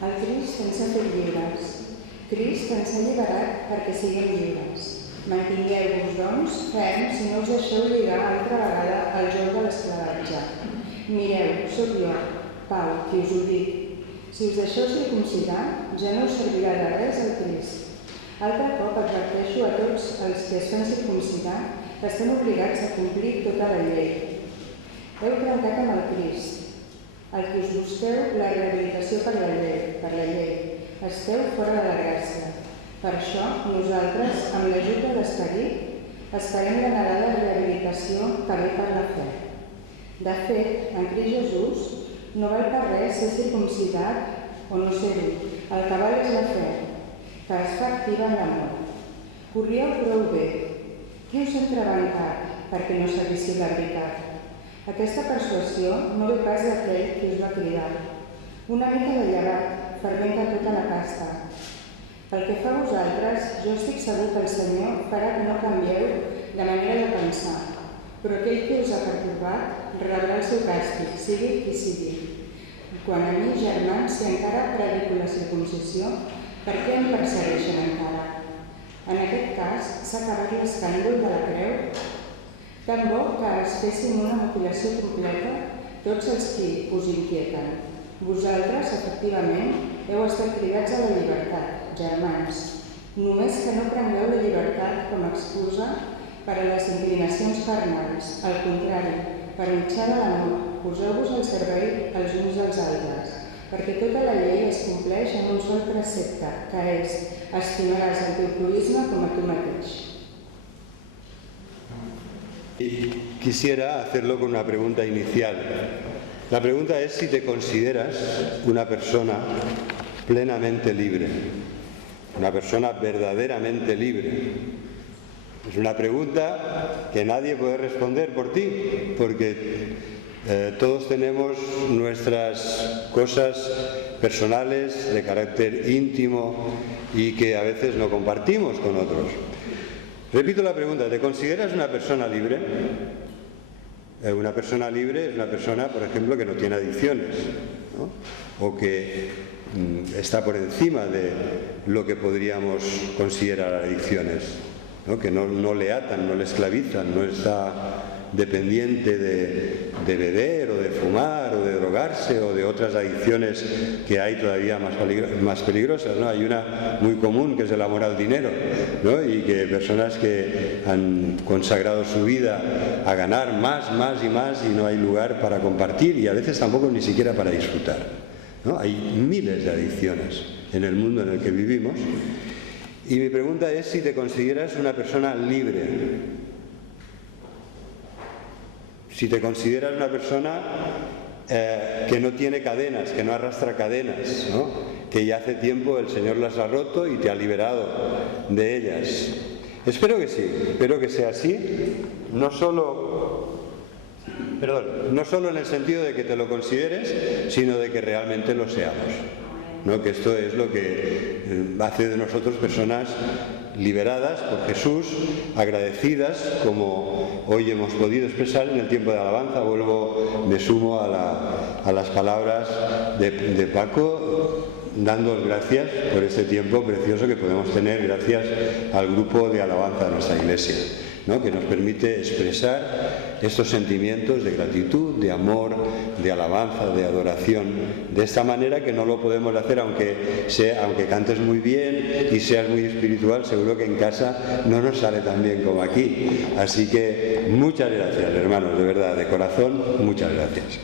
El Crist ens ha fet lliures. Crist ens ha alliberat perquè siguem lliures. Mantingueu-vos, doncs, ferms i no us deixeu lligar altra vegada al joc de l'esclavatge. Mireu, sóc jo, Pau, qui us ho dic. Si us deixeu circumcidar, ja no us servirà de res el Crist. Altre cop adverteixo a tots els que es fan circumcidar que estan obligats a complir tota la llei. Heu trencat amb el Crist. El que us busqueu la rehabilitació per la llei. Esteu fora de la gràcia. Per això, nosaltres, amb l'ajuda de l'Esperit, esperem l'anhelada rehabilitació que ve per la fe. De fet, en Crist Jesús, no val per res ser circumcidat o no ser-ho. El que val és la fe, que es fa activa en l'amor. Corrieu prou bé. Qui us ha entrebancat perquè no sabéssiu la veritat? Aquesta persuasió no ve pas d'aquell qui us va cridar. Una mica de llevat, fervent de tota la casta. Pel que fa a vosaltres, jo estic segur que el Senyor farà que no canvieu de manera de pensar, però aquell que us ha pertorbat rebrà el seu càstig, sigui qui sigui. Quant a mi, germans, si encara predico la circumcisió, per què em persegueixen encara? En aquest cas, s'ha acabat l'escàndol de la creu? Tan bo que es fessin una mutilació completa tots els qui us inquieten. Vosaltres, efectivament, heu estat cridats a la llibertat, germans. Només que no prengueu la llibertat com a excusa per a les inclinacions carnals. Al contrari, per mitjà de l'amor, poseu-vos al servei els uns dels altres, perquè tota la llei es compleix en un sol precepte, que és: estimaràs el teu proïsme com a tu mateix. Quisiera hacerlo con una pregunta inicial. La pregunta es si te consideras una persona plenamente libre, una persona verdaderamente libre. Es una pregunta que nadie puede responder por ti, porque todos tenemos nuestras cosas personales de carácter íntimo y que a veces no compartimos con otros. Repito la pregunta, ¿te consideras una persona libre? Una persona libre es una persona, por ejemplo, que no tiene adicciones, ¿no? O que está por encima de lo que podríamos considerar adicciones, ¿no? Que no le atan, no le esclavizan, no está dependiente de beber o de fumar o de drogarse o de otras adicciones que hay todavía más peligrosas, ¿no? Hay una muy común que es el amor al dinero, ¿no? Y que personas que han consagrado su vida a ganar más y no hay lugar para compartir y a veces tampoco ni siquiera para disfrutar, ¿no? Hay miles de adicciones en el mundo en el que vivimos y mi pregunta es si te consideras una persona libre. Si te consideras una persona que no tiene cadenas, que no arrastra cadenas, ¿no? Que ya hace tiempo el Señor las ha roto y te ha liberado de ellas. Espero que sí, espero que sea así, no solo en el sentido de que te lo consideres, sino de que realmente lo seamos, ¿no? Que esto es lo que hace de nosotros personas liberadas por Jesús, agradecidas, como hoy hemos podido expresar en el tiempo de alabanza. Me sumo a las palabras de Paco, dando gracias por este tiempo precioso que podemos tener gracias al grupo de alabanza de nuestra iglesia, ¿no? Que nos permite expresar estos sentimientos de gratitud, de amor, de alabanza, de adoración, de esta manera que no lo podemos hacer aunque cantes muy bien y seas muy espiritual. Seguro que en casa no nos sale tan bien como aquí. Así que muchas gracias, hermanos, de verdad, de corazón, muchas gracias.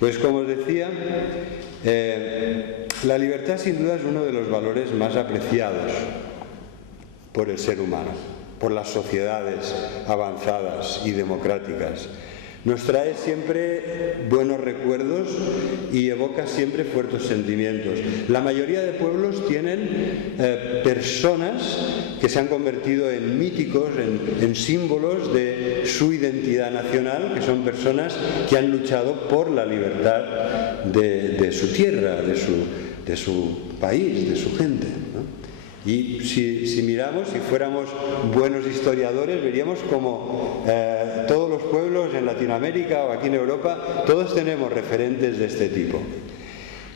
Pues como os decía, la libertad sin duda es uno de los valores más apreciados por el ser humano, por las sociedades avanzadas y democráticas. Nos trae siempre buenos recuerdos y evoca siempre fuertes sentimientos. La mayoría de pueblos tienen personas que se han convertido en míticos, en símbolos de su identidad nacional, que son personas que han luchado por la libertad de su tierra, de su país, de su gente, ¿no? Y si miramos, si fuéramos buenos historiadores, veríamos como todos los pueblos en Latinoamérica o aquí en Europa, todos tenemos referentes de este tipo.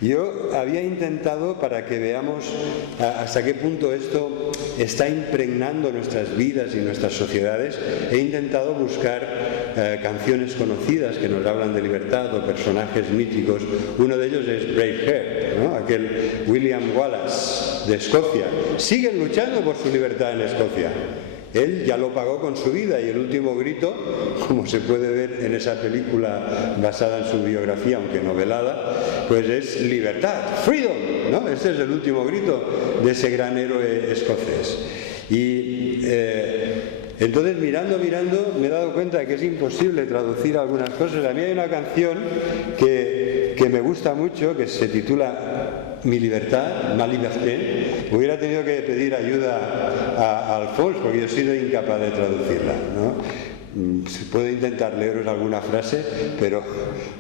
Yo había intentado, para que veamos hasta qué punto esto está impregnando nuestras vidas y nuestras sociedades, he intentado buscar canciones conocidas que nos hablan de libertad o personajes míticos. Uno de ellos es Braveheart, ¿no? Aquel William Wallace de Escocia. Siguen luchando por su libertad en Escocia. Él ya lo pagó con su vida y el último grito, como se puede ver en esa película basada en su biografía, aunque novelada, pues es libertad, freedom, ¿no? Este es el último grito de ese gran héroe escocés. Y entonces mirando, me he dado cuenta de que es imposible traducir algunas cosas. A mí hay una canción que me gusta mucho, que se titula Mi libertad, ma liberté. Hubiera tenido que pedir ayuda a Alfons, porque yo he sido incapaz de traducirla, ¿no? Puedo intentar leeros alguna frase, pero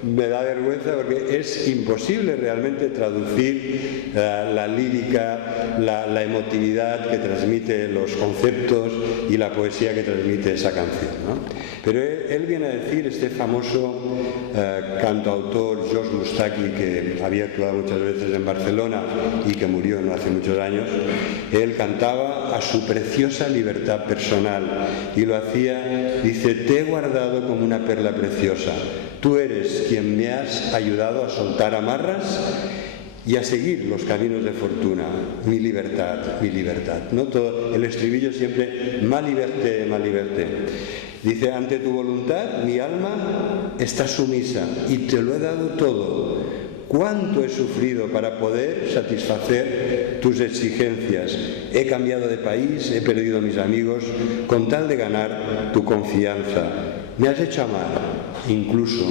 me da vergüenza porque es imposible realmente traducir la lírica, la emotividad que transmite los conceptos y la poesía que transmite esa canción, ¿no? Pero él viene a decir, este famoso cantautor George Moustaki, que había actuado muchas veces en Barcelona y que murió no hace muchos años, él cantaba a su preciosa libertad personal y lo hacía, dice: te he guardado como una perla preciosa, tú eres quien me has ayudado a soltar amarras y a seguir los caminos de fortuna, mi libertad, mi libertad. ¿No? Todo el estribillo siempre, ma liberté, ma liberté. Dice: ante tu voluntad mi alma está sumisa y te lo he dado todo. ¿Cuánto he sufrido para poder satisfacer tus exigencias? He cambiado de país, he perdido mis amigos, con tal de ganar tu confianza. Me has hecho amar incluso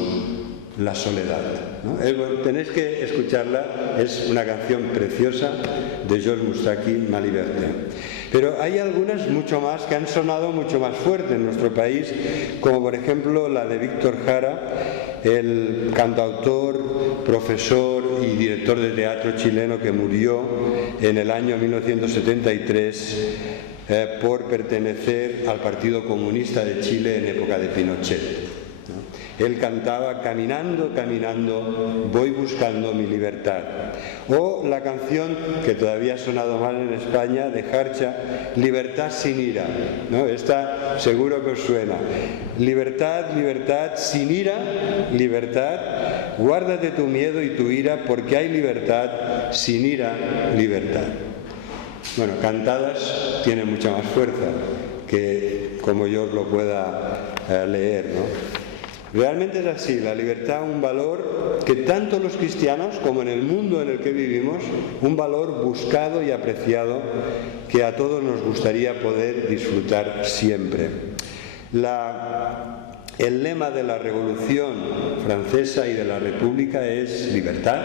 la soledad, ¿no? Tenéis que escucharla, es una canción preciosa de George Moustaki, Ma liberté. Pero hay algunas mucho más que han sonado mucho más fuerte en nuestro país, como por ejemplo la de Víctor Jara, el cantautor, profesor y director de teatro chileno que murió en el año 1973 por pertenecer al Partido Comunista de Chile en época de Pinochet. Él cantaba: caminando, caminando, voy buscando mi libertad. O la canción que todavía ha sonado mal en España, de Jarcha, Libertad sin ira, ¿no? Esta seguro que os suena. Libertad, libertad, sin ira, libertad, guárdate tu miedo y tu ira, porque hay libertad, sin ira, libertad. Bueno, cantadas tienen mucha más fuerza que como yo os lo pueda leer, ¿no? Realmente es así, la libertad, un valor que tanto los cristianos como en el mundo en el que vivimos, un valor buscado y apreciado que a todos nos gustaría poder disfrutar siempre. El lema de la Revolución Francesa y de la República es libertad,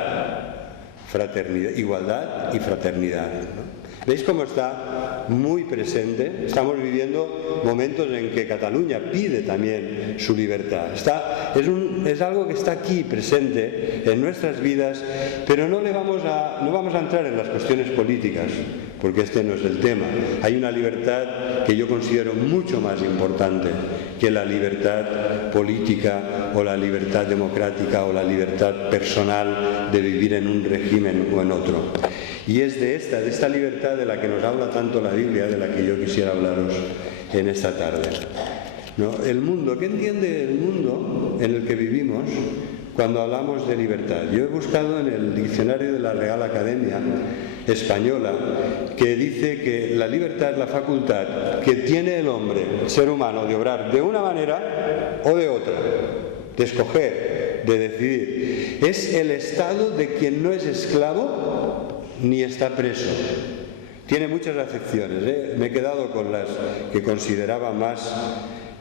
fraternidad, igualdad y fraternidad, ¿no? ¿Veis cómo está muy presente? Estamos viviendo momentos en que Cataluña pide también su libertad. Es algo que está aquí presente en nuestras vidas, pero no vamos a entrar en las cuestiones políticas, porque este no es el tema. Hay una libertad que yo considero mucho más importante que la libertad política o la libertad democrática o la libertad personal de vivir en un régimen o en otro. Y es de esta libertad de la que nos habla tanto la Biblia, de la que yo quisiera hablaros en esta tarde, ¿no? El mundo, ¿qué entiende el mundo en el que vivimos cuando hablamos de libertad? Yo he buscado en el diccionario de la Real Academia Española, que dice que la libertad es la facultad que tiene el hombre, el ser humano, de obrar de una manera o de otra, de escoger, de decidir. Es el estado de quien no es esclavo ni está preso. Tiene muchas acepciones, ¿eh? Me he quedado con las que consideraba más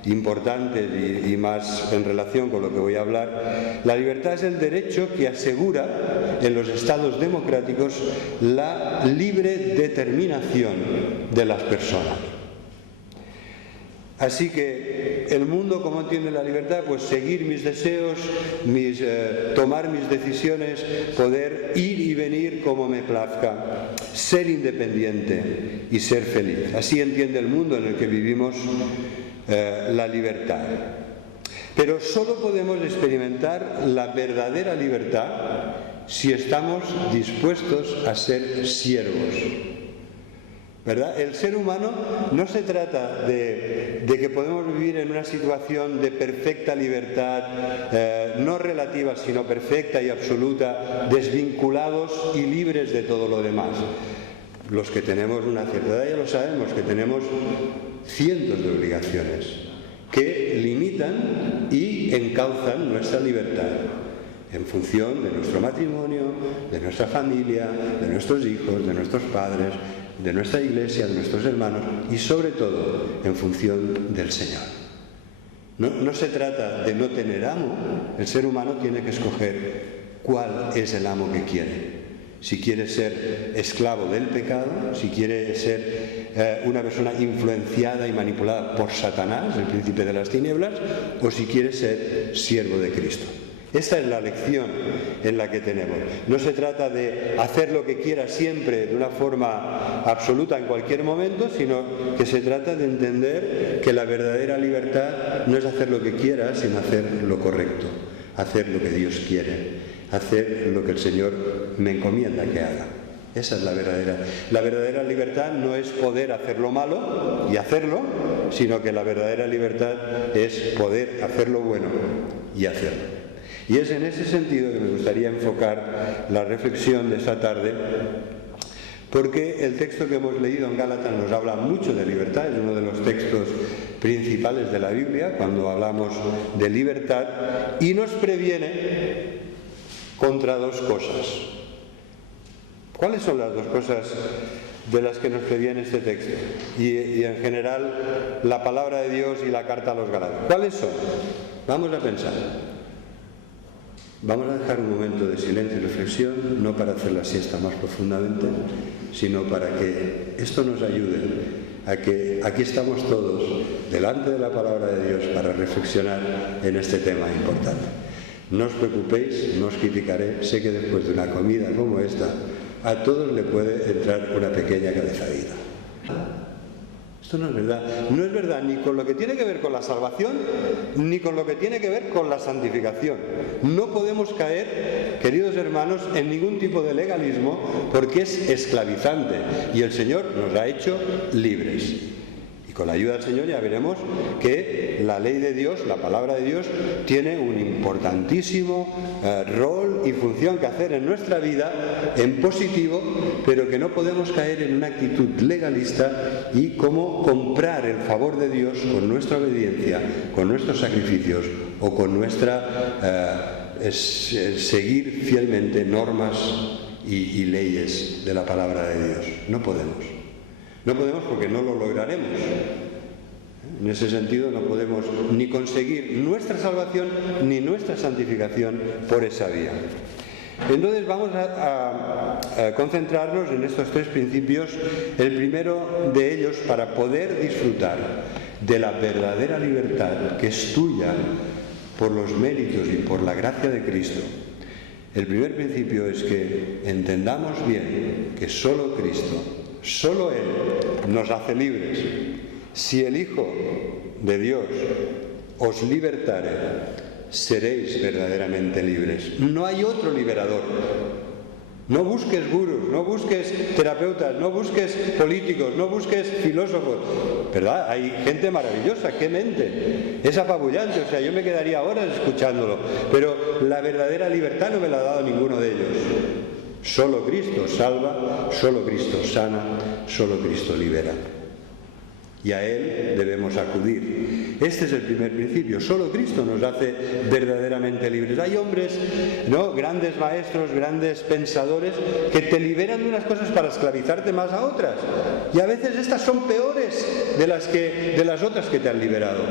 importantes y más en relación con lo que voy a hablar. La libertad es el derecho que asegura en los estados democráticos la libre determinación de las personas. Así que el mundo, ¿cómo entiende la libertad? Pues seguir mis deseos, tomar mis decisiones, poder ir y venir como me plazca, ser independiente y ser feliz. Así entiende el mundo en el que vivimos la libertad. Pero solo podemos experimentar la verdadera libertad si estamos dispuestos a ser siervos. ¿Verdad? El ser humano no se trata de que podemos vivir en una situación de perfecta libertad, no relativa sino perfecta y absoluta, desvinculados y libres de todo lo demás. Los que tenemos una cierta edad ya lo sabemos, que tenemos cientos de obligaciones que limitan y encauzan nuestra libertad en función de nuestro matrimonio, de nuestra familia, de nuestros hijos, de nuestros padres, de nuestra iglesia, de nuestros hermanos y sobre todo en función del Señor. No se trata de no tener amo, el ser humano tiene que escoger cuál es el amo que quiere. Si quiere ser esclavo del pecado, si quiere ser una persona influenciada y manipulada por Satanás, el príncipe de las tinieblas, o si quiere ser siervo de Cristo. Esta es la lección en la que tenemos. No se trata de hacer lo que quiera siempre de una forma absoluta en cualquier momento, sino que se trata de entender que la verdadera libertad no es hacer lo que quiera, sino hacer lo correcto, hacer lo que Dios quiere, hacer lo que el Señor me encomienda que haga. Esa es la verdadera. La verdadera libertad no es poder hacer lo malo y hacerlo, sino que la verdadera libertad es poder hacer lo bueno y hacerlo. Y es en ese sentido que me gustaría enfocar la reflexión de esta tarde, porque el texto que hemos leído en Gálatas nos habla mucho de libertad, es uno de los textos principales de la Biblia cuando hablamos de libertad, y nos previene contra dos cosas. ¿Cuáles son las dos cosas de las que nos previene este texto? Y en general la palabra de Dios y la carta a los Gálatas. ¿Cuáles son? Vamos a pensar. Vamos a dejar un momento de silencio y reflexión, no para hacer la siesta más profundamente, sino para que esto nos ayude a que aquí estamos todos delante de la palabra de Dios para reflexionar en este tema importante. No os preocupéis, no os criticaré, sé que después de una comida como esta a todos le puede entrar una pequeña cabezadita. Esto no es verdad. No es verdad ni con lo que tiene que ver con la salvación, ni con lo que tiene que ver con la santificación. No podemos caer, queridos hermanos, en ningún tipo de legalismo porque es esclavizante y el Señor nos ha hecho libres. Y con la ayuda del Señor ya veremos que la ley de Dios, la palabra de Dios, tiene un importantísimo rol y función que hacer en nuestra vida en positivo, pero que no podemos caer en una actitud legalista y como comprar el favor de Dios con nuestra obediencia, con nuestros sacrificios o con nuestra seguir fielmente normas y leyes de la palabra de Dios. No podemos. No podemos porque no lo lograremos. En ese sentido no podemos ni conseguir nuestra salvación ni nuestra santificación por esa vía. Entonces vamos a concentrarnos en estos tres principios. El primero de ellos, para poder disfrutar de la verdadera libertad que es tuya por los méritos y por la gracia de Cristo. El primer principio es que entendamos bien que solo Cristo, solo Él nos hace libres. Si el Hijo de Dios os libertare, seréis verdaderamente libres. No hay otro liberador. No busques gurús, no busques terapeutas, no busques políticos, no busques filósofos. ¿Verdad? Hay gente maravillosa, qué mente. Es apabullante, o sea, yo me quedaría horas escuchándolo. Pero la verdadera libertad no me la ha dado ninguno de ellos. Solo Cristo salva, solo Cristo sana, solo Cristo libera. Y a Él debemos acudir. Este es el primer principio. Solo Cristo nos hace verdaderamente libres. Hay hombres, ¿no?, grandes maestros, grandes pensadores, que te liberan de unas cosas para esclavizarte más a otras. Y a veces estas son peores de las otras que te han liberado.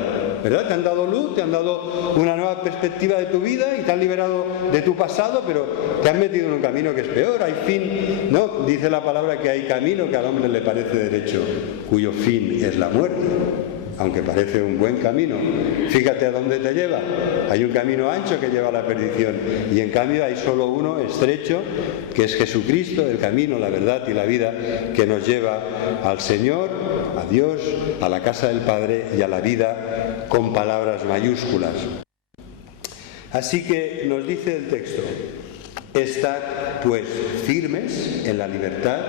¿Verdad? Te han dado luz, te han dado una nueva perspectiva de tu vida y te han liberado de tu pasado, pero te han metido en un camino que es peor. Hay fin, ¿no? Dice la palabra que hay camino que al hombre le parece derecho, cuyo fin es la muerte, aunque parece un buen camino. Fíjate a dónde te lleva. Hay un camino ancho que lleva a la perdición y en cambio hay solo uno estrecho, que es Jesucristo, el camino, la verdad y la vida, que nos lleva al Señor, a Dios, a la casa del Padre y a la vida con palabras mayúsculas. Así que nos dice el texto: Estad, pues, firmes en la libertad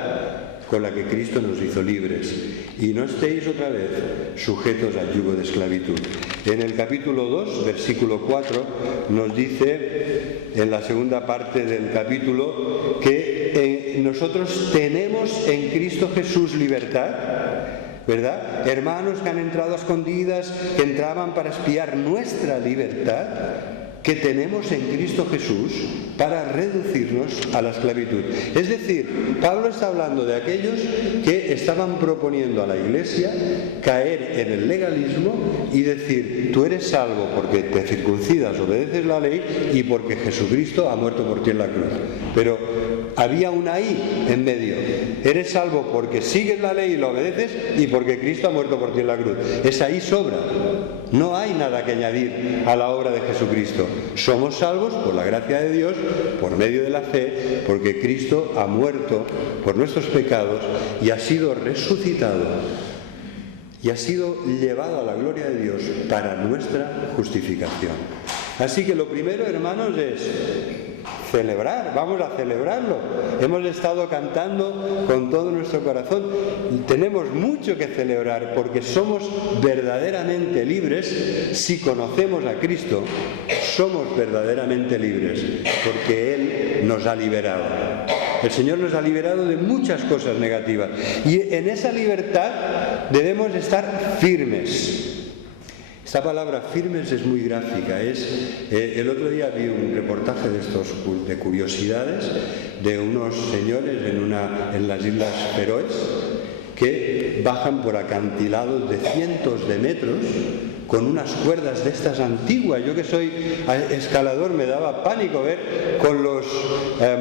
con la que Cristo nos hizo libres, y no estéis otra vez sujetos al yugo de esclavitud. En el capítulo 2, versículo 4, nos dice, en la segunda parte del capítulo, que nosotros tenemos en Cristo Jesús libertad, ¿verdad? Hermanos que han entrado a escondidas, que entraban para espiar nuestra libertad, que tenemos en Cristo Jesús para reducirnos a la esclavitud. Es decir, Pablo está hablando de aquellos que estaban proponiendo a la Iglesia caer en el legalismo y decir, tú eres salvo porque te circuncidas, obedeces la ley y porque Jesucristo ha muerto por ti en la cruz. Pero había una I en medio. Eres salvo porque sigues la ley y la obedeces y porque Cristo ha muerto por ti en la cruz. Esa I sobra. No hay nada que añadir a la obra de Jesucristo. Somos salvos por la gracia de Dios, por medio de la fe, porque Cristo ha muerto por nuestros pecados y ha sido resucitado y ha sido llevado a la gloria de Dios para nuestra justificación. Así que lo primero, hermanos, es celebrar, vamos a celebrarlo. Hemos estado cantando con todo nuestro corazón y tenemos mucho que celebrar porque somos verdaderamente libres. Si conocemos a Cristo, somos verdaderamente libres porque Él nos ha liberado. El Señor nos ha liberado de muchas cosas negativas y en esa libertad debemos estar firmes. Esta palabra firmes es muy gráfica. El otro día vi un reportaje de estos de curiosidades de unos señores en las Islas Feroes que bajan por acantilados de cientos de metros con unas cuerdas de estas antiguas. Yo que soy escalador me daba pánico ver con los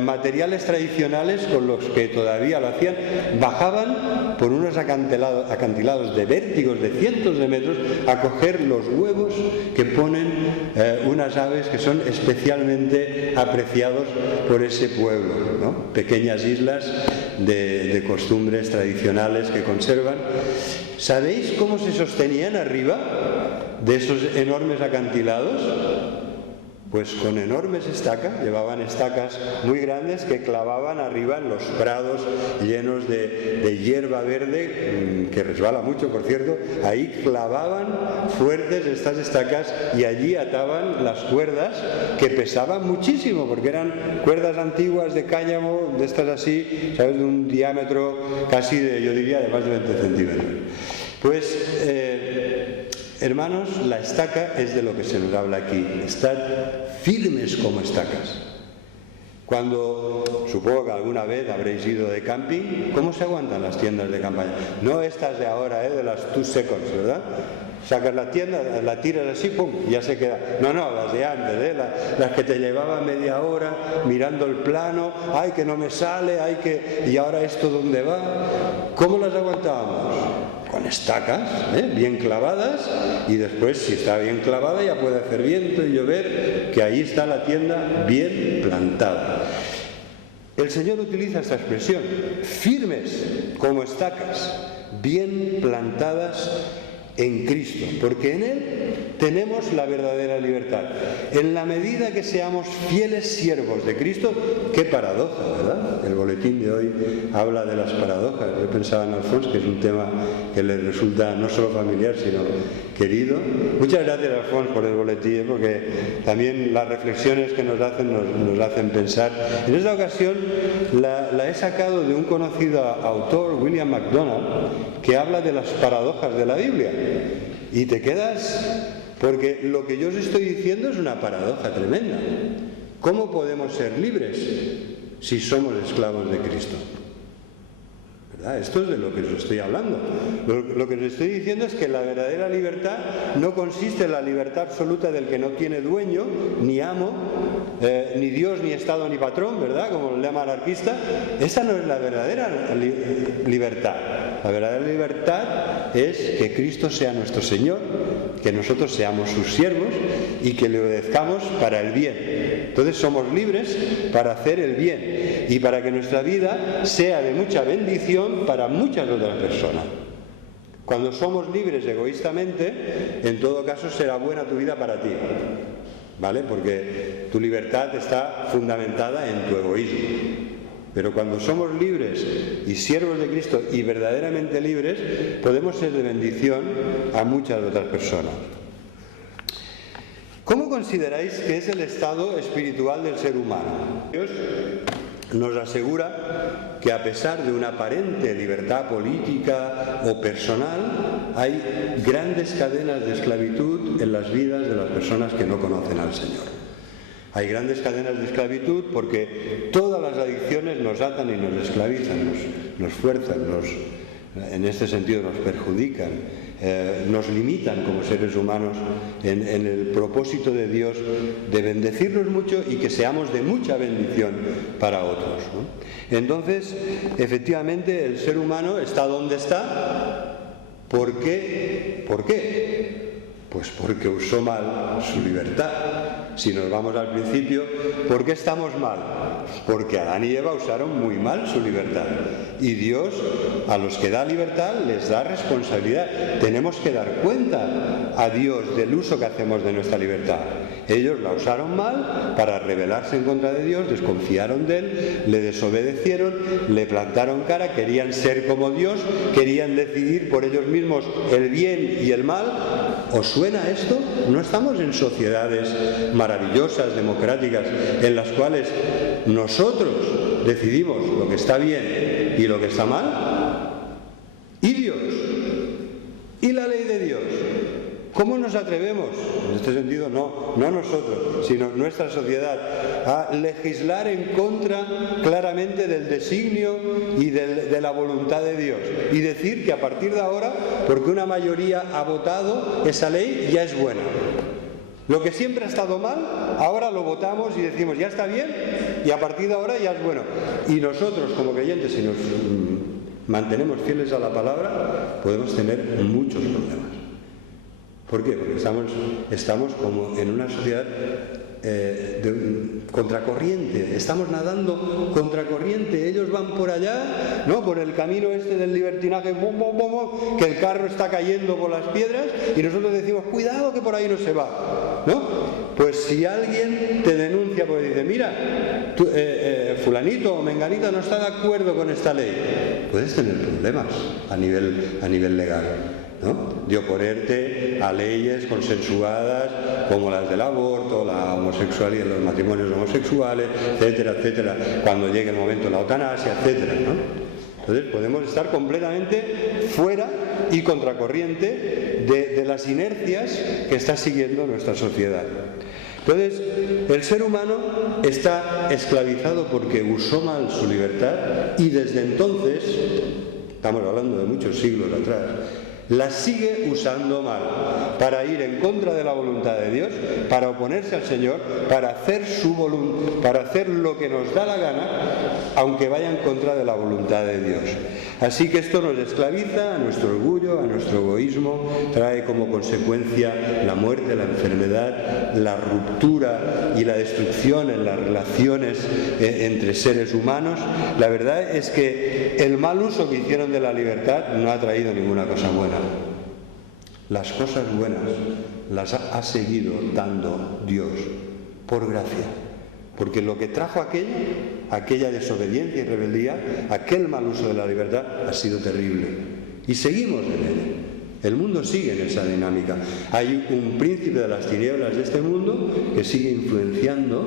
materiales tradicionales con los que todavía lo hacían. Bajaban por unos acantilados de vértigos de cientos de metros a coger los huevos que ponen unas aves que son especialmente apreciados por ese pueblo, ¿no? Pequeñas islas de costumbres tradicionales que conservan. ¿Sabéis cómo se sostenían arriba de esos enormes acantilados? Pues con enormes estacas, llevaban estacas muy grandes que clavaban arriba en los prados llenos de hierba verde, que resbala mucho, por cierto. Ahí clavaban fuertes estas estacas y allí ataban las cuerdas que pesaban muchísimo, porque eran cuerdas antiguas de cáñamo, de estas así, ¿sabes? De un diámetro casi yo diría, de más de 20 centímetros. Pues hermanos, la estaca es de lo que se nos habla aquí. Estad firmes como estacas. Cuando, supongo que alguna vez habréis ido de camping, ¿cómo se aguantan las tiendas de campaña? No estas de ahora, de las 2 seconds, ¿verdad? Sacas la tienda, la tiras así, pum, y ya se queda. No, las de antes, las que te llevaban media hora mirando el plano, ay, que no me sale, ay, que... ¿Y ahora esto dónde va? ¿Cómo las aguantábamos? Con estacas, bien clavadas, y después, si está bien clavada, ya puede hacer viento y llover, que ahí está la tienda bien plantada. El Señor utiliza esta expresión, firmes como estacas, bien plantadas en Cristo, porque en Él tenemos la verdadera libertad. En la medida que seamos fieles siervos de Cristo, qué paradoja, ¿verdad? El boletín de hoy habla de las paradojas. Yo pensaba en Alfonso, que es un tema que le resulta no solo familiar, sino querido. Muchas gracias, Alfonso, por el boletín, porque también las reflexiones que nos hacen pensar. En esta ocasión la he sacado de un conocido autor, William MacDonald, que habla de las paradojas de la Biblia. Y te quedas, porque lo que yo os estoy diciendo es una paradoja tremenda. ¿Cómo podemos ser libres si somos esclavos de Cristo? ¿Verdad? Esto es de lo que os estoy hablando. Lo que os estoy diciendo es que la verdadera libertad no consiste en la libertad absoluta del que no tiene dueño, ni amo, ni Dios, ni Estado, ni patrón, ¿verdad? Como el lema anarquista. Esa no es la verdadera libertad. La verdadera libertad es que Cristo sea nuestro Señor, que nosotros seamos sus siervos y que le obedezcamos para el bien. Entonces somos libres para hacer el bien y para que nuestra vida sea de mucha bendición para muchas otras personas. Cuando somos libres egoístamente, en todo caso será buena tu vida para ti. ¿vale? Porque tu libertad está fundamentada en tu egoísmo. Pero cuando somos libres y siervos de Cristo y verdaderamente libres, podemos ser de bendición a muchas otras personas. ¿Cómo consideráis que es el estado espiritual del ser humano? Dios nos asegura que a pesar de una aparente libertad política o personal, hay grandes cadenas de esclavitud en las vidas de las personas que no conocen al Señor. Hay grandes cadenas de esclavitud porque todas las adicciones nos atan y nos esclavizan, nos fuerzan, en este sentido nos perjudican, nos limitan como seres humanos en el propósito de Dios de bendecirnos mucho y que seamos de mucha bendición para otros, ¿no? Entonces, efectivamente, el ser humano está donde está. ¿Por qué? ¿Por qué? Pues porque usó mal su libertad. Si nos vamos al principio, ¿por qué estamos mal? Porque Adán y Eva usaron muy mal su libertad. Y Dios, a los que da libertad, les da responsabilidad. Tenemos que dar cuenta a Dios del uso que hacemos de nuestra libertad. Ellos la usaron mal para rebelarse en contra de Dios, desconfiaron de Él, le desobedecieron, le plantaron cara, querían ser como Dios, querían decidir por ellos mismos el bien y el mal. ¿Os suena esto? ¿No estamos en sociedades maravillosas, democráticas, en las cuales nosotros decidimos lo que está bien y lo que está mal? ¿Y Dios? ¿Y la ley de Dios? ¿Cómo nos atrevemos, en este sentido no nosotros, sino nuestra sociedad, a legislar en contra claramente del designio y de la voluntad de Dios? Y decir que a partir de ahora, porque una mayoría ha votado, esa ley ya es buena. Lo que siempre ha estado mal, ahora lo votamos y decimos ya está bien y a partir de ahora ya es bueno. Y nosotros como creyentes, si nos mantenemos fieles a la palabra, podemos tener muchos problemas. ¿Por qué? Porque estamos como en una sociedad contracorriente, estamos nadando contracorriente. Ellos van por allá, ¿no? Por el camino este del libertinaje, que el carro está cayendo por las piedras y nosotros decimos, cuidado que por ahí no se va, ¿no? Pues si alguien te denuncia porque dice, mira, fulanito o menganita no está de acuerdo con esta ley, puedes tener problemas a nivel legal, ¿no? De oponerte a leyes consensuadas como las del aborto, la homosexualidad, los matrimonios homosexuales, etcétera, etcétera, cuando llegue el momento de la eutanasia, etcétera, ¿no? Entonces podemos estar completamente fuera y contracorriente de las inercias que está siguiendo nuestra sociedad. Entonces, el ser humano está esclavizado porque usó mal su libertad y desde entonces, estamos hablando de muchos siglos atrás, la sigue usando mal para ir en contra de la voluntad de Dios, para oponerse al Señor, para hacer su voluntad, para hacer lo que nos da la gana, aunque vaya en contra de la voluntad de Dios. Así que esto nos esclaviza a nuestro orgullo, a nuestro egoísmo, trae como consecuencia la muerte, la enfermedad, la ruptura y la destrucción en las relaciones entre seres humanos. La verdad es que el mal uso que hicieron de la libertad no ha traído ninguna cosa buena. Las cosas buenas las ha seguido dando Dios por gracia. Porque lo que trajo aquella desobediencia y rebeldía, aquel mal uso de la libertad, ha sido terrible. Y seguimos en él. El mundo sigue en esa dinámica. Hay un príncipe de las tinieblas de este mundo que sigue influenciando,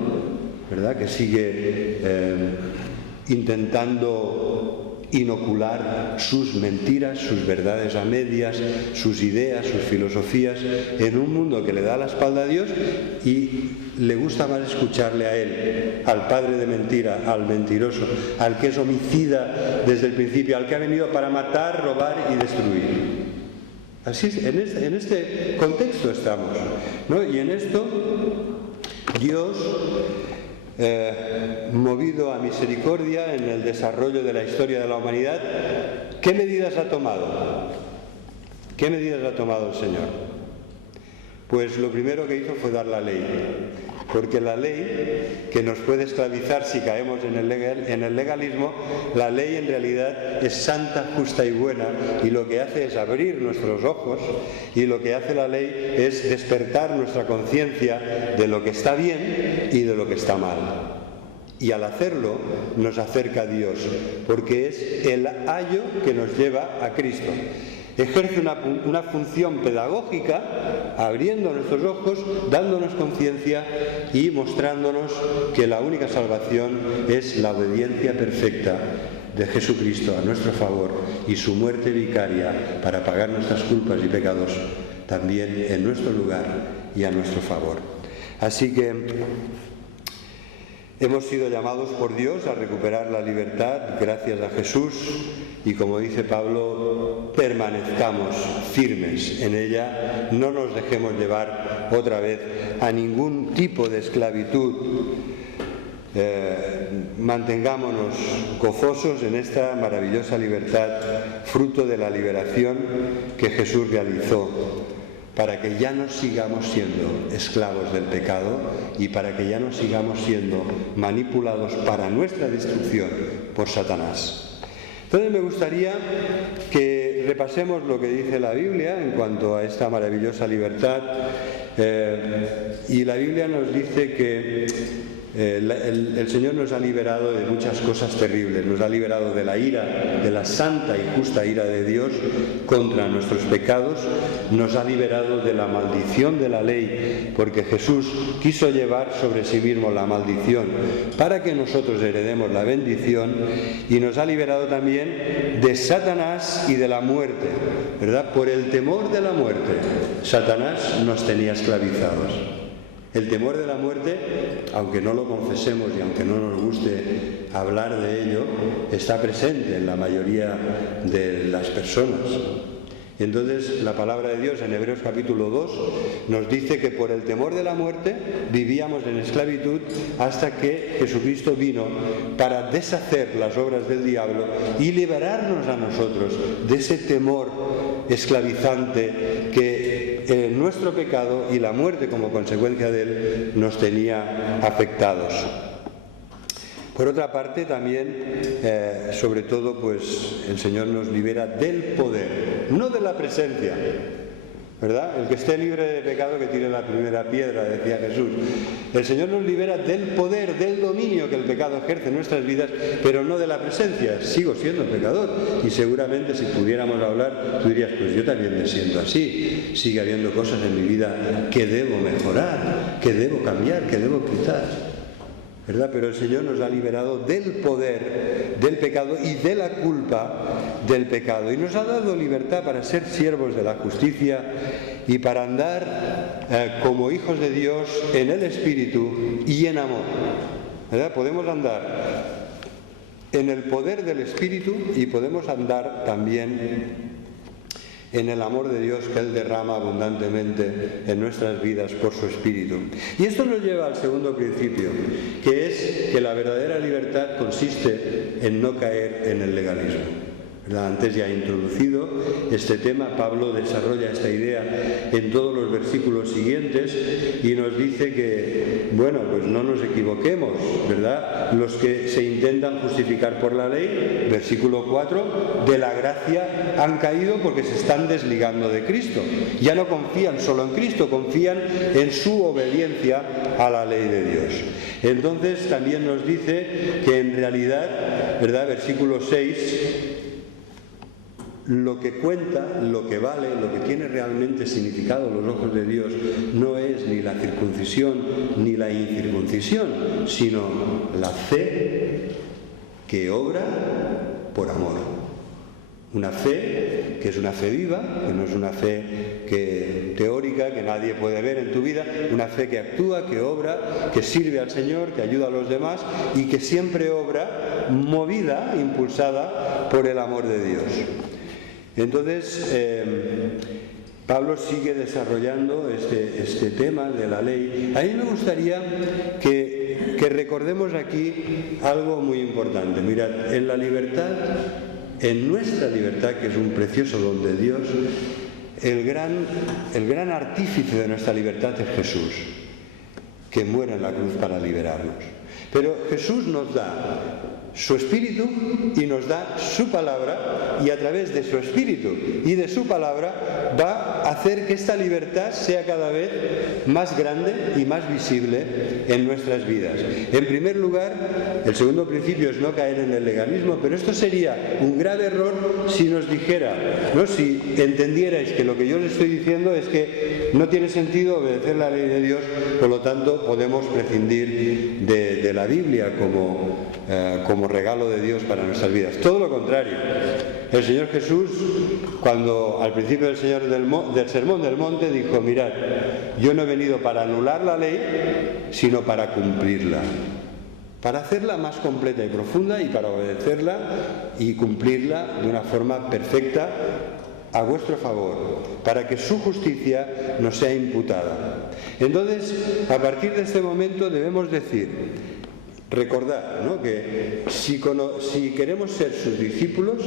¿verdad? Que sigue intentando inocular sus mentiras, sus verdades a medias, sus ideas, sus filosofías en un mundo que le da la espalda a Dios y le gusta más escucharle a él, al padre de mentira, al mentiroso, al que es homicida desde el principio, al que ha venido para matar, robar y destruir. Así es, en este contexto estamos, ¿no? Y en esto Dios, movido a misericordia en el desarrollo de la historia de la humanidad, ¿qué medidas ha tomado? ¿Qué medidas ha tomado el Señor? Pues lo primero que hizo fue dar la ley. Porque la ley, que nos puede esclavizar si caemos en el legalismo, la ley en realidad es santa, justa y buena, y lo que hace es abrir nuestros ojos, y lo que hace la ley es despertar nuestra conciencia de lo que está bien y de lo que está mal. Y al hacerlo nos acerca a Dios, porque es el ayo que nos lleva a Cristo. Ejerce una función pedagógica, abriendo nuestros ojos, dándonos conciencia y mostrándonos que la única salvación es la obediencia perfecta de Jesucristo a nuestro favor y su muerte vicaria para pagar nuestras culpas y pecados también en nuestro lugar y a nuestro favor. Así que hemos sido llamados por Dios a recuperar la libertad gracias a Jesús y, como dice Pablo, permanezcamos firmes en ella, no nos dejemos llevar otra vez a ningún tipo de esclavitud, mantengámonos gozosos en esta maravillosa libertad, fruto de la liberación que Jesús realizó, para que ya no sigamos siendo esclavos del pecado y para que ya no sigamos siendo manipulados para nuestra destrucción por Satanás. Entonces me gustaría que repasemos lo que dice la Biblia en cuanto a esta maravillosa libertad, y la Biblia nos dice que el Señor nos ha liberado de muchas cosas terribles, nos ha liberado de la ira, de la santa y justa ira de Dios contra nuestros pecados, nos ha liberado de la maldición de la ley, porque Jesús quiso llevar sobre sí mismo la maldición para que nosotros heredemos la bendición, y nos ha liberado también de Satanás y de la muerte, ¿verdad? Por el temor de la muerte, Satanás nos tenía esclavizados. El temor de la muerte, aunque no lo confesemos y aunque no nos guste hablar de ello, está presente en la mayoría de las personas. Entonces, la palabra de Dios en Hebreos capítulo 2 nos dice que por el temor de la muerte vivíamos en esclavitud hasta que Jesucristo vino para deshacer las obras del diablo y liberarnos a nosotros de ese temor esclavizante que nuestro pecado y la muerte como consecuencia de él nos tenía afectados. Por otra parte, también, sobre todo, pues el Señor nos libera del poder, no de la presencia, ¿verdad? El que esté libre de pecado que tire la primera piedra, decía Jesús. El Señor nos libera del poder, del dominio que el pecado ejerce en nuestras vidas, pero no de la presencia. Sigo siendo pecador, y seguramente si pudiéramos hablar, tú dirías, pues yo también me siento así. Sigue habiendo cosas en mi vida que debo mejorar, que debo cambiar, que debo quitar, ¿verdad? Pero el Señor nos ha liberado del poder del pecado y de la culpa del pecado, y nos ha dado libertad para ser siervos de la justicia y para andar como hijos de Dios en el Espíritu y en amor, ¿verdad? Podemos andar en el poder del Espíritu y podemos andar también en el amor de Dios que Él derrama abundantemente en nuestras vidas por su Espíritu. Y esto nos lleva al segundo principio, que es que la verdadera libertad consiste en no caer en el legalismo. Antes ya he introducido este tema. Pablo desarrolla esta idea en todos los versículos siguientes y nos dice que, bueno, pues no nos equivoquemos, ¿verdad? Los que se intentan justificar por la ley, versículo 4, de la gracia han caído porque se están desligando de Cristo. Ya no confían solo en Cristo, confían en su obediencia a la ley de Dios. Entonces también nos dice que en realidad, ¿verdad? Versículo 6, lo que cuenta, lo que vale, lo que tiene realmente significado a los ojos de Dios no es ni la circuncisión ni la incircuncisión, sino la fe que obra por amor. Una fe que es una fe viva, que no es una fe teórica que nadie puede ver en tu vida, una fe que actúa, que obra, que sirve al Señor, que ayuda a los demás y que siempre obra movida, impulsada por el amor de Dios. Entonces, Pablo sigue desarrollando este tema de la ley. A mí me gustaría que recordemos aquí algo muy importante. Mirad, en la libertad, en nuestra libertad, que es un precioso don de Dios, el gran artífice de nuestra libertad es Jesús, que muera en la cruz para liberarnos. Pero Jesús nos da su Espíritu y nos da su palabra, y a través de su Espíritu y de su palabra va a hacer que esta libertad sea cada vez más grande y más visible en nuestras vidas. En primer lugar, el segundo principio es no caer en el legalismo, pero esto sería un grave error si nos dijera, ¿no?, si entendierais que lo que yo os estoy diciendo es que no tiene sentido obedecer la ley de Dios, por lo tanto podemos prescindir de la Biblia como regalo de Dios para nuestras vidas. Todo lo contrario. El Señor Jesús, cuando al principio del Sermón del Monte, dijo: mirad, yo no he venido para anular la ley, sino para cumplirla, para hacerla más completa y profunda, y para obedecerla y cumplirla de una forma perfecta a vuestro favor, para que su justicia nos sea imputada. Entonces, a partir de este momento debemos recordar, ¿no?, que si queremos ser sus discípulos,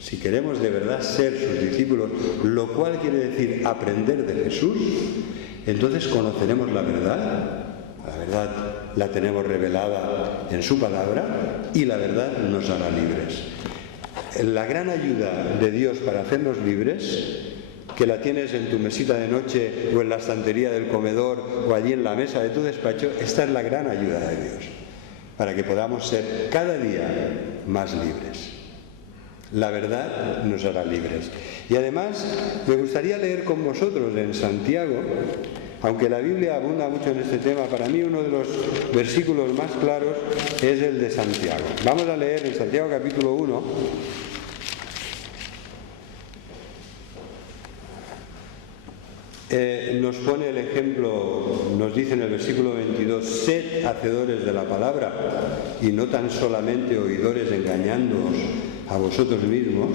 si queremos de verdad ser sus discípulos, lo cual quiere decir aprender de Jesús, entonces conoceremos la verdad. La verdad la tenemos revelada en su palabra, y la verdad nos hará libres. La gran ayuda de Dios para hacernos libres, que la tienes en tu mesita de noche o en la estantería del comedor o allí en la mesa de tu despacho, esta es la gran ayuda de Dios para que podamos ser cada día más libres. La verdad nos hará libres. Y además me gustaría leer con vosotros en Santiago, aunque la Biblia abunda mucho en este tema, para mí uno de los versículos más claros es el de Santiago. Vamos a leer en Santiago capítulo 1. Nos pone el ejemplo, nos dice en el versículo 22: sed hacedores de la palabra y no tan solamente oidores, engañándoos a vosotros mismos.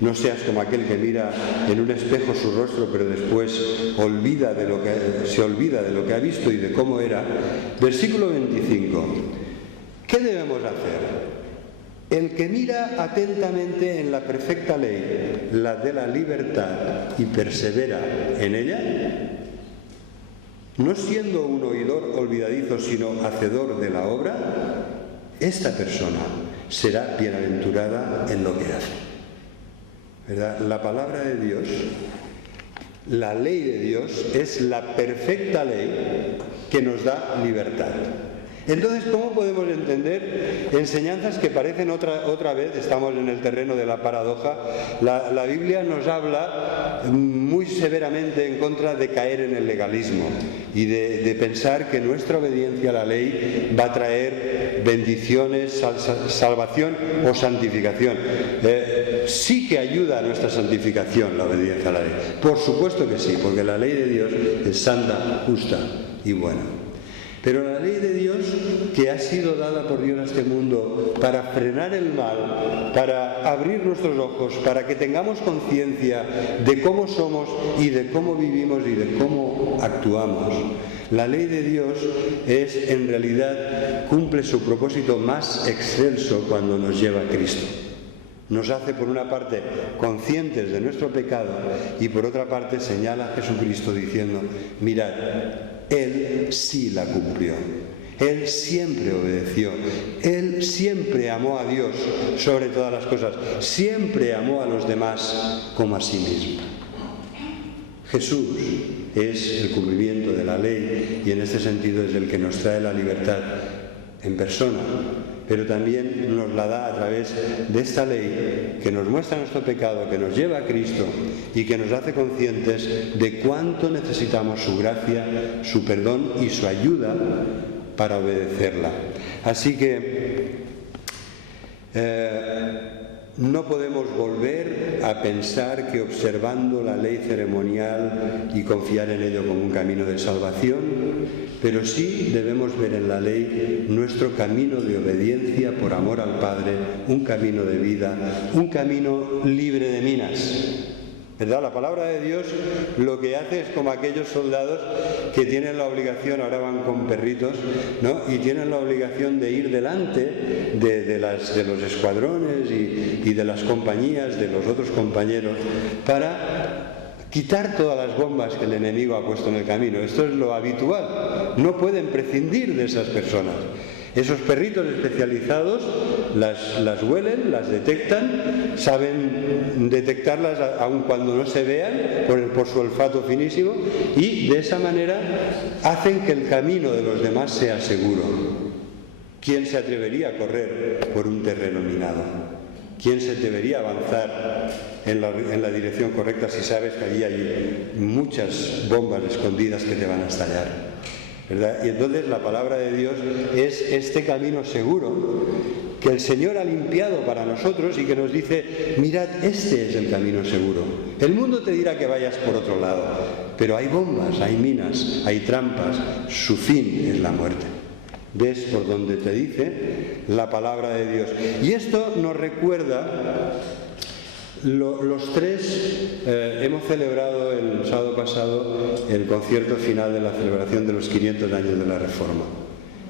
No seas como aquel que mira en un espejo su rostro, pero después se olvida de lo que ha visto y de cómo era. Versículo 25. ¿Qué debemos hacer? El que mira atentamente en la perfecta ley, la de la libertad, y persevera en ella, no siendo un oidor olvidadizo, sino hacedor de la obra, esta persona será bienaventurada en lo que hace. ¿Verdad? La palabra de Dios, la ley de Dios, es la perfecta ley que nos da libertad. Entonces, ¿cómo podemos entender enseñanzas que parecen otra vez, estamos en el terreno de la paradoja? La Biblia nos habla muy severamente en contra de caer en el legalismo y de pensar que nuestra obediencia a la ley va a traer bendiciones, salvación o santificación. Sí que ayuda a nuestra santificación la obediencia a la ley. Por supuesto que sí, porque la ley de Dios es santa, justa y buena. Pero la ley de Dios, que ha sido dada por Dios a este mundo para frenar el mal, para abrir nuestros ojos, para que tengamos conciencia de cómo somos y de cómo vivimos y de cómo actuamos, la ley de Dios en realidad cumple su propósito más excelso cuando nos lleva a Cristo. Nos hace, por una parte, conscientes de nuestro pecado, y por otra parte señala a Jesucristo diciendo: mirad, Él sí la cumplió, Él siempre obedeció, Él siempre amó a Dios sobre todas las cosas, siempre amó a los demás como a sí mismo. Jesús es el cumplimiento de la ley, y en este sentido es el que nos trae la libertad en persona, pero también nos la da a través de esta ley que nos muestra nuestro pecado, que nos lleva a Cristo y que nos hace conscientes de cuánto necesitamos su gracia, su perdón y su ayuda para obedecerla. Así que no podemos volver a pensar que observando la ley ceremonial y confiar en ello como un camino de salvación, pero sí debemos ver en la ley nuestro camino de obediencia por amor al Padre, un camino de vida, un camino libre de minas. ¿Verdad? La palabra de Dios lo que hace es como aquellos soldados que tienen la obligación, ahora van con perritos, ¿no?, y tienen la obligación de ir delante de los escuadrones y de las compañías de los otros compañeros para quitar todas las bombas que el enemigo ha puesto en el camino. Esto es lo habitual. No pueden prescindir de esas personas. Esos perritos especializados las huelen, las detectan, saben detectarlas aun cuando no se vean por su olfato finísimo, y de esa manera hacen que el camino de los demás sea seguro. ¿Quién se atrevería a correr por un terreno minado? ¿Quién se atrevería a avanzar en la dirección correcta si sabes que allí hay muchas bombas escondidas que te van a estallar? ¿Verdad? Y entonces la palabra de Dios es este camino seguro que el Señor ha limpiado para nosotros y que nos dice: mirad, este es el camino seguro. El mundo te dirá que vayas por otro lado, pero hay bombas, hay minas, hay trampas, su fin es la muerte. ¿Ves por donde te dice la palabra de Dios? Y esto nos recuerda los tres. Hemos celebrado el sábado pasado el concierto final de la celebración de los 500 años de la Reforma.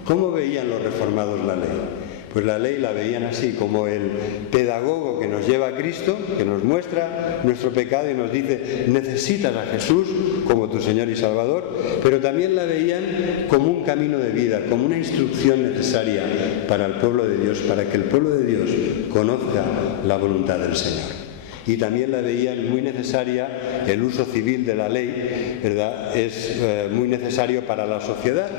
¿Cómo veían los reformados la ley? Pues la ley la veían así, como el pedagogo que nos lleva a Cristo, que nos muestra nuestro pecado y nos dice: necesitas a Jesús como tu Señor y Salvador, pero también la veían como un camino de vida, como una instrucción necesaria para el pueblo de Dios, para que el pueblo de Dios conozca la voluntad del Señor. Y también la veían muy necesaria, el uso civil de la ley, ¿verdad? Es muy necesario para la sociedad,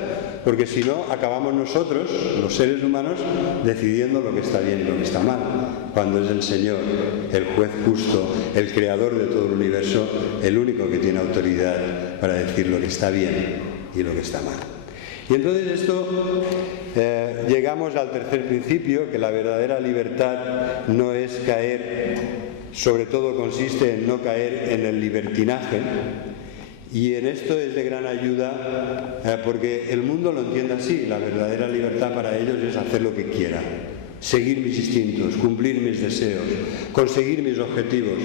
porque si no acabamos nosotros, los seres humanos, decidiendo lo que está bien y lo que está mal, cuando es el Señor, el juez justo, el creador de todo el universo, el único que tiene autoridad para decir lo que está bien y lo que está mal. Y entonces llegamos al tercer principio, que la verdadera libertad no es caer. Sobre todo consiste en no caer en el libertinaje, y en esto es de gran ayuda porque el mundo lo entiende así. La verdadera libertad para ellos es hacer lo que quiera, seguir mis instintos, cumplir mis deseos, conseguir mis objetivos,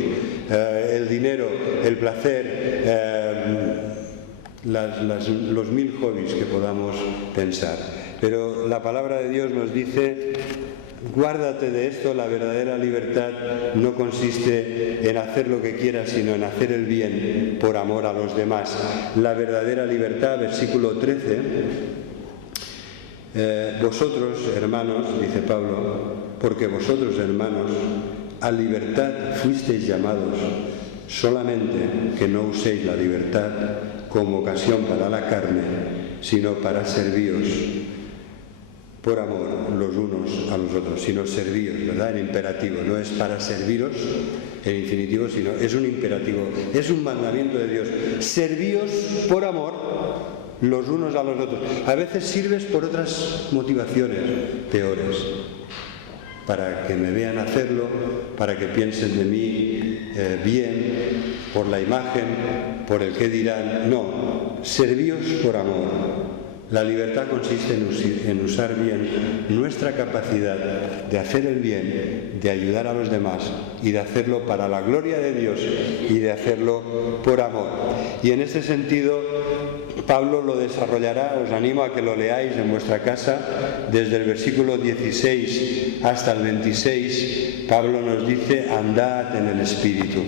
el dinero, el placer, los 1000 hobbies que podamos pensar. Pero la palabra de Dios nos dice: guárdate de esto. La verdadera libertad no consiste en hacer lo que quieras, sino en hacer el bien por amor a los demás. La verdadera libertad, versículo 13, vosotros, hermanos, dice Pablo, porque vosotros, hermanos, a libertad fuisteis llamados, solamente que no uséis la libertad como ocasión para la carne, sino para servíos por amor los unos a los otros, sino servíos, ¿verdad? En imperativo, no es para serviros en infinitivo, sino es un imperativo, es un mandamiento de Dios. Servíos por amor los unos a los otros. A veces sirves por otras motivaciones peores, para que me vean hacerlo, para que piensen de mí bien, por la imagen, por el qué dirán. No, servíos por amor. La libertad consiste en usar bien nuestra capacidad de hacer el bien, de ayudar a los demás y de hacerlo para la gloria de Dios y de hacerlo por amor. Y en ese sentido, Pablo lo desarrollará. Os animo a que lo leáis en vuestra casa. Desde el versículo 16 hasta el 26, Pablo nos dice: andad en el Espíritu.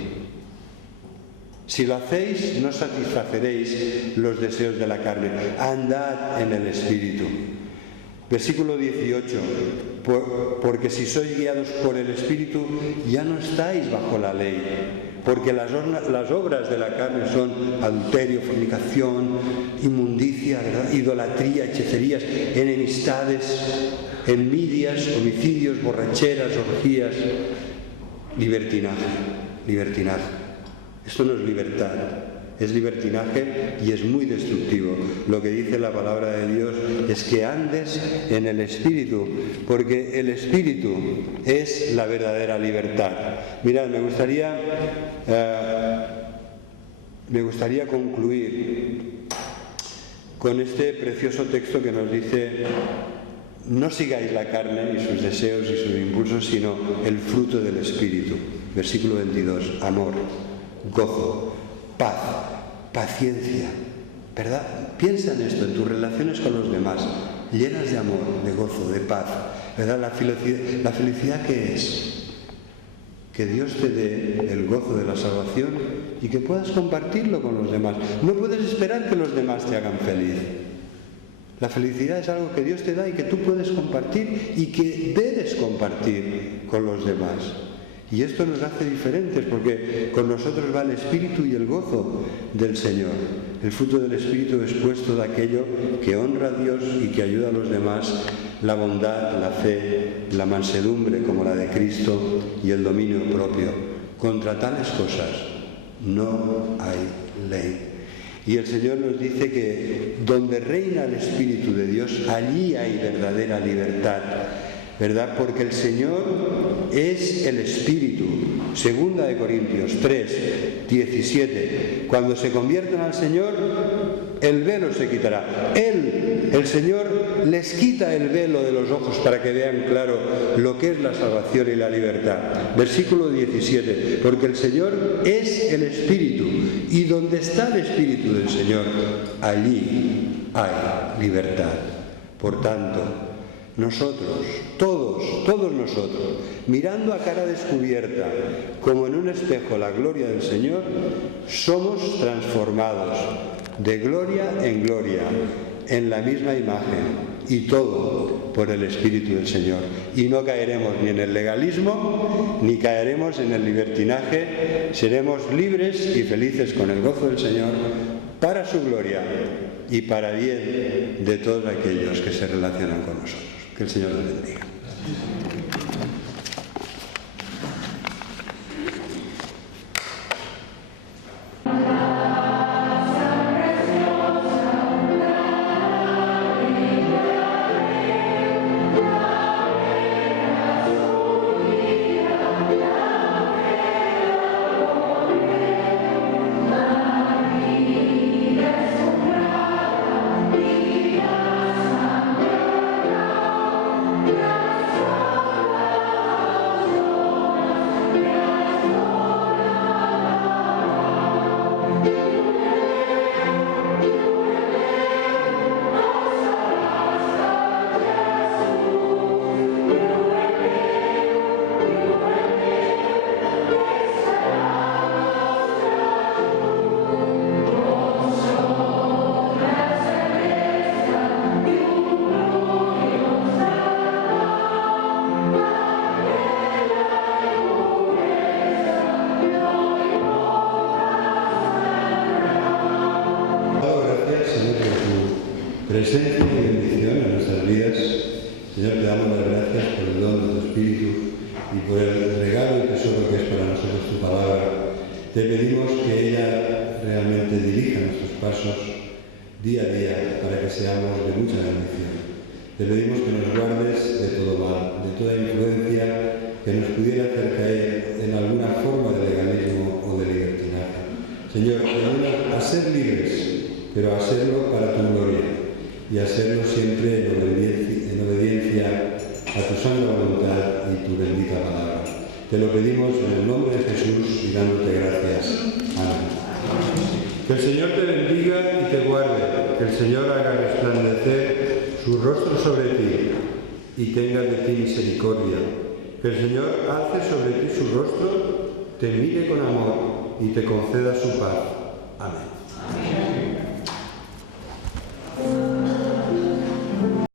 Si lo hacéis, no satisfaceréis los deseos de la carne. Andad en el Espíritu. Versículo 18. Porque si sois guiados por el Espíritu, ya no estáis bajo la ley. Porque las obras de la carne son adulterio, fornicación, inmundicia, ¿verdad? Idolatría, hechicerías, enemistades, envidias, homicidios, borracheras, orgías, libertinaje. Esto no es libertad, es libertinaje y es muy destructivo. Lo que dice la palabra de Dios es que andes en el Espíritu, porque el Espíritu es la verdadera libertad. Mirad, me gustaría concluir con este precioso texto que nos dice: no sigáis la carne y sus deseos y sus impulsos, sino el fruto del Espíritu. Versículo 22, amor, gozo, paz, paciencia, ¿verdad? Piensa en esto, en tus relaciones con los demás, llenas de amor, de gozo, de paz, ¿verdad? La felicidad, ¿qué es? que Dios te dé el gozo de la salvación y que puedas compartirlo con los demás. No puedes esperar que los demás te hagan feliz. La felicidad es algo que Dios te da y que tú puedes compartir y que debes compartir con los demás. Y esto nos hace diferentes porque con nosotros va el espíritu y el gozo del Señor. El fruto del espíritu es puesto de aquello que honra a Dios y que ayuda a los demás, la bondad, la fe, la mansedumbre como la de Cristo y el dominio propio. Contra tales cosas no hay ley. Y el Señor nos dice que donde reina el Espíritu de Dios, allí hay verdadera libertad, ¿verdad? Porque el Señor es el Espíritu. 2 de Corintios 3, 17. Cuando se convierten al Señor, el velo se quitará. El Señor, les quita el velo de los ojos para que vean claro lo que es la salvación y la libertad. Versículo 17. Porque el Señor es el Espíritu, y donde está el Espíritu del Señor, allí hay libertad. Por tanto, nosotros, todos nosotros, mirando a cara descubierta, como en un espejo la gloria del Señor, somos transformados de gloria en gloria, en la misma imagen, y todo por el Espíritu del Señor. Y no caeremos ni en el legalismo, ni caeremos en el libertinaje, seremos libres y felices con el gozo del Señor, para su gloria y para bien de todos aquellos que se relacionan con nosotros. Que el Señor los bendiga. Presencia y bendición en nuestras vidas. Señor, te damos las gracias por el don de tu Espíritu y por el regalo y tesoro que es para nosotros tu palabra. Te pedimos que ella realmente dirija nuestros pasos día a día para que seamos de mucha bendición. Te pedimos que nos guardes de todo mal, de toda influencia que nos pudiera hacer caer en alguna forma de legalismo o de libertinaje. Señor, ayúdanos a ser libres, pero a hacerlo para tu gloria y hacerlo siempre en obediencia a tu santa voluntad y tu bendita palabra. Te lo pedimos en el nombre de Jesús y dándote gracias. Amén. Que el Señor te bendiga y te guarde, que el Señor haga resplandecer su rostro sobre ti y tenga de ti misericordia, que el Señor alce sobre ti su rostro, te mire con amor y te conceda su paz. Amén.